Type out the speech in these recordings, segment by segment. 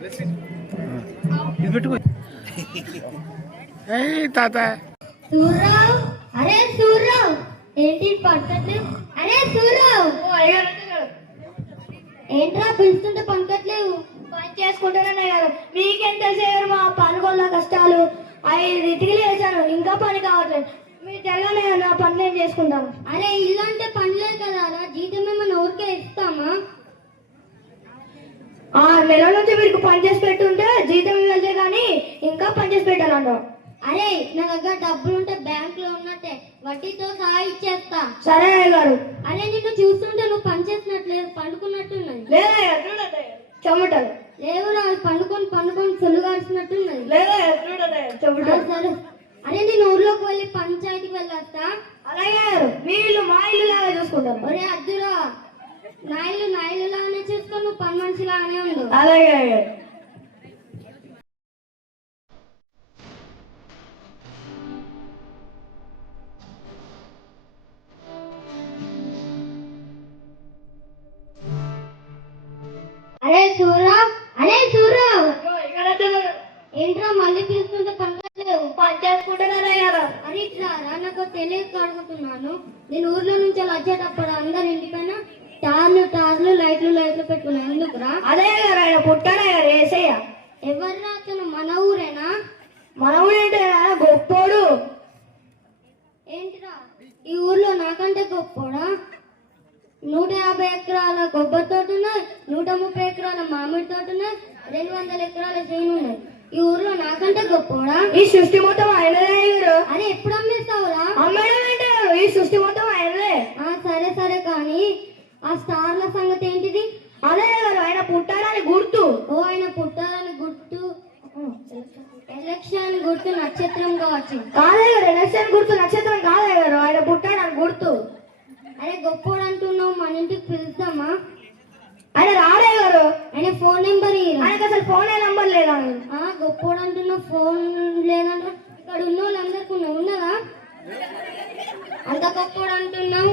ఇది పెట్టుకో. తాత సూర్రావు, అరే సూర్రావు, ఏంటి పడకట్లేవు? అరే సూర్రావు, ఏంట్రా పిలుస్తుంటే పడకట్లేవు? పని చేసుకుంటానన్నా కదా, మీకేం తెలిసేవారు మా పనుగోళ్ళ కష్టాలు. 5 ఇటుకలు వేసాను, ఇంకా పని కావట్లేదు. మీరు తెల్లనే నా పని నేను చేసుకుంటాను. అరే ఇల్లు అంటే పనిలేదు కదా రా, జీతం ఏమన్నా ఊరికే ఇస్తామా? 6 నెలల నుంచి వీరికి పని చేసి పెట్టుంటే జీతం వెళ్తే కానీ ఇంకా పని చేసి పెట్టాలంటావు. అరే నా దగ్గర డబ్బులుంటే బ్యాంక్ లో ఉన్నట్టే వడ్డీతో సహా ఇచ్చేస్తా. సరే అయ్య గారు. అరే నిన్ను చూస్తుంటే నువ్వు పని చేసినట్లేదు, పండుకున్నట్టున్నది. లేదా చెమటలు లేవురా, పండుకొని పండుకొని ఫుల్ గాడిసినట్టున్నది. లేదా చెమటలు. సరే, అరే నేను ఊర్లోకి వెళ్ళి పంచాయతీకి వెళ్ళొస్తా. అలాగే మీ ఇల్లు మా ఇల్లు లాగా చూసుకుంటాను. ఒరే అద్దురా, నా ఇల్లు లాగానే చూసుకో, నువ్వు పని మనిషి లాగానే ఉండు. అలాగే. అరే సూర్రావు, అరే సూర్రావు, ఏంట్రా మళ్ళీ పిలుస్తుంటే పనిచేయలేవు? పని చేసుకుంటున్నారా గారు? అరే ఇట్లా రా, నాకు తెలియక అడుగుతున్నాను. నేను ఊర్లో నుంచి అలా వచ్చేటప్పుడు అందరు ఇంటిపైన టార్లు లైట్లు పెట్టుకున్నాను. ఎందుకురా? అదే గారు, ఆయన పుట్టాడా గారు ఏసయ్య. ఎవర్రా అతను? మన ఊరేనా? మన ఊరేంటే గొప్పోడు. ఏంటిరా ఈ ఊర్లో నాకంటే గొప్పోడా? 150 ఎకరాల కొబ్బరి తోట ఉన్నాయి, 130 ఎకరాల మామిడి తోట ఉన్నాయి, 200 ఎకరాల చేను ఉన్నాయి. ఈ ఊర్లో నాకంటే గొప్పోడా? ఈ సృష్టి మొత్తం ఆయనదే గారు. అరే ఎప్పుడు అమ్మేస్తావురా? అమ్మడం అంటే ఈ సృష్టి మొత్తం ఆయనదే. సరే కానీ ఆ స్టార్ల సంగతి ఏంటిది? అదే గారు, ఆయన పుట్టాడని గుర్తు. ఓ ఆయన పుట్టాలని గుర్తు, ఎలక్షన్ గుర్తు నక్షత్రం కావచ్చు. కాదే గారు, ఎలక్షన్ గుర్తు నక్షత్రం కాదే గారు, ఆయన పుట్టాడని గుర్తు. అరే గొప్పోడు అంటున్నావు, మన ఇంటికి పిలుస్తామా? ఆయన రాడే గారు. ఆయన ఫోన్ నెంబర్ ఆయనకు అసలు ఫోన్ నెంబర్ లేదా? గొప్పోడు అంటున్నావు, ఫోన్ లేదంట. ఇక్కడ ఉన్న వాళ్ళందరికీ ఉన్నదా? అంత గొప్పోడు అంటున్నావు.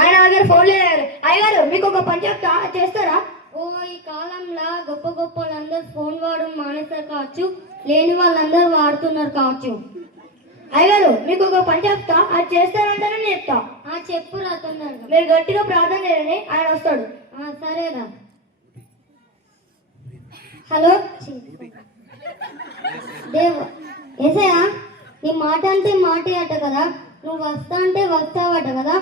ఆయన దగ్గర ఫోన్ లేదు. అయ్యారు మీకు ఒక పని చెప్తా, చేస్తారా? ఓ ఈ కాలంలో గొప్ప వాళ్ళందరూ ఫోన్ వాడడం మానేస్తారు కావచ్చు, లేని వాళ్ళందరూ వాడుతున్నారు కావచ్చు. అయ్యారు మీకు ఒక పని చెప్తా, అది చేస్తారంటేనే నేను చెప్తా. చెప్పురా తొందరగా. మీరు గట్టిగా ప్రార్థన చేయండి, ఆయన వస్తాడు. సరేరా. హలో దేవ ఏసయ్యా, నీ మాట అంటే మాటే అట కదా, నువ్వు వస్తా అంటే వస్తావట కదా.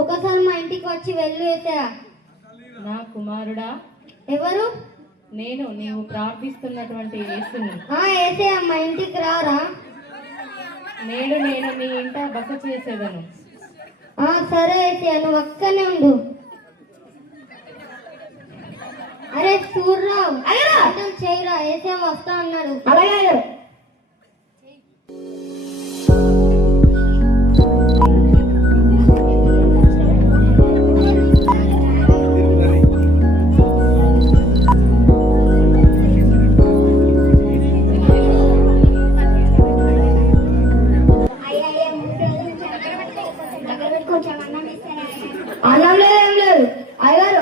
ఒకసారి మా ఇంటికి వచ్చి వెళ్ళు ఏసయ్యా. నా కుమారుడా, ఎవరు? నేను నీవు ప్రార్థిస్తున్నటువంటి యేసుని. ఏసయ్యా మా ఇంటికి రారా. నేను నీ ఇంట బస చేసేదను. సరే ఏసయ్యా, నువ్వు అక్కనే ఉండు. అరే సూర్రావు, చేయరా, ఏసయ్య వస్తా అన్నాడు. అలాగే అన్నం లేదు, ఏం లేదు. అయ్యారు,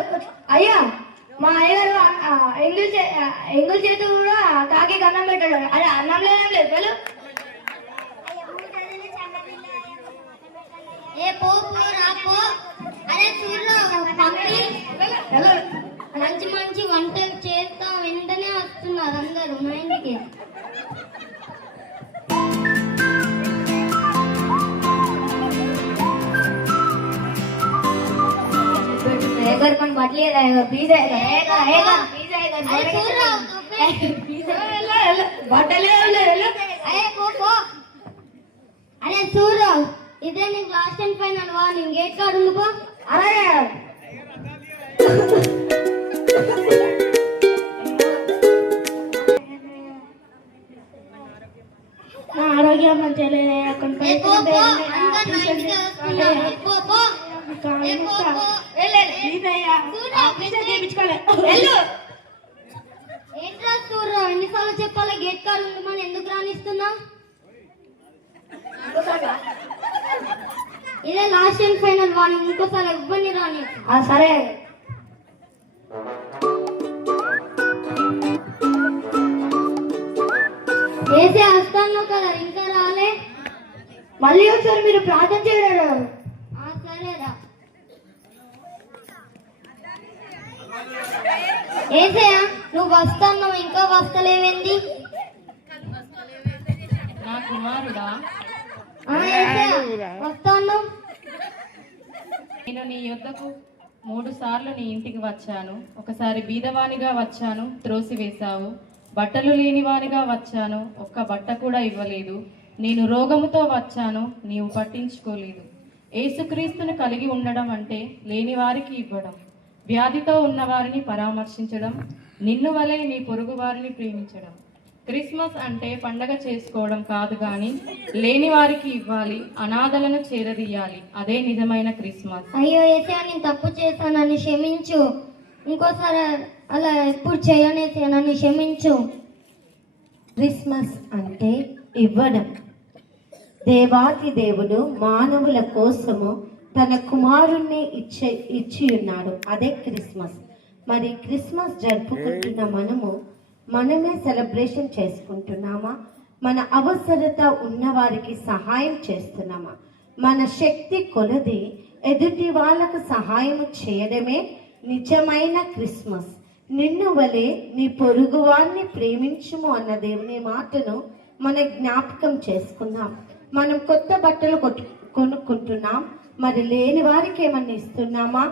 అయ్యా మా అయ్యగారు ఎంగుల చేతి కూడా కాకి అన్నం పెట్టాడు. అదే అన్నం లేదేం లేదు. వెళ్ళు. అరే సూర్రావు, మంచి వంటలు చేస్తా, వెంటనే వస్తున్నారు అందరూ మా ఇంటికి. అరే సూర్రావు, ఇదే నీకు last and final warning. Gate card ఉండిపో. అలాగే నా ఆరోగ్యం మంచిగా లేదు. ఏంట్రా సూర్రావు, ఎన్నిసార్లు చెప్పాలి గేట్ కార్డు ఉండమని? ఎందుకు రానిస్తున్నా? ఇదే లాస్ట్ అండ్ ఫైనల్ వార్నింగ్, ఇంకోసారి ఇవ్వండి రాని. సరే వేసే వస్తాను కదా ఇంకా రాలే. మళ్ళీ ఒకసారి మీరు ప్రార్థన చేయడం. సరేరా. ఏసయ్యా నువ్వు వస్తున్నావు ఇంకా వస్తలేవేంది? నా కుమారుడా, వస్తాను. నేను నీ యొద్దకు 3 సార్లు నీ ఇంటికి వచ్చాను. ఒకసారి బీదవానిగా వచ్చాను, త్రోసివేశావు. బట్టలు లేనివానిగా వచ్చాను, ఒక్క బట్ట కూడా ఇవ్వలేదు. నేను రోగముతో వచ్చాను, నీవు పట్టించుకోలేదు. యేసుక్రీస్తును కలిగి ఉండడం అంటే లేని వారికి ఇవ్వడం, వ్యాధితో ఉన్నవారిని పరామర్శించడం, నిన్ను వలె నీ పొరుగు వారిని ప్రేమించడం. క్రిస్మస్ అంటే పండగ చేసుకోవడం కాదు గాని లేని వారికి ఇవ్వాలి, అనాథలను చేరదీయాలి. అదే నిజమైన క్రిస్మస్. అయ్యో ఏసయ్యా నేను తప్పు చేశాను, నన్ను క్షమించు. ఇంకోసారి అలా ఎప్పుడు చేయనేసే, నన్ను క్షమించు. క్రిస్మస్ అంటే ఇవ్వడం. దేవాతి దేవుడు మానవుల కోసము తన కుమారుణ్ణి ఇచ్చి ఉన్నాడు. అదే క్రిస్మస్. మరి క్రిస్మస్ జరుపుకుంటున్న మనమే సెలబ్రేషన్ చేసుకుంటున్నామా? మన అవసరత ఉన్న వారికి సహాయం చేస్తున్నామా? మన శక్తి కొలది ఎదుటి వాళ్ళకు సహాయం చేయడమే నిజమైన క్రిస్మస్. నిన్ను వలె నీ పొరుగువాన్ని ప్రేమించుము అన్న దేవుని మాటను మన జ్ఞాపకం చేసుకుందాం. మనం కొత్త బట్టలు కొనుక్కుంటున్నాం, మరి లేని వారికి ఏమన్నా ఇస్తున్నామా?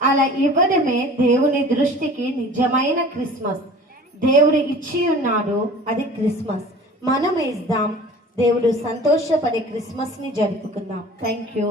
అలా ఇవ్వడమే దేవుని దృష్టికి నిజమైన క్రిస్మస్. దేవుడు ఇచ్చి ఉన్నాడు, అది క్రిస్మస్. మనం ఇద్దాం, దేవుడు సంతోషపడే క్రిస్మస్ని జరుపుకుందాం. Thank you.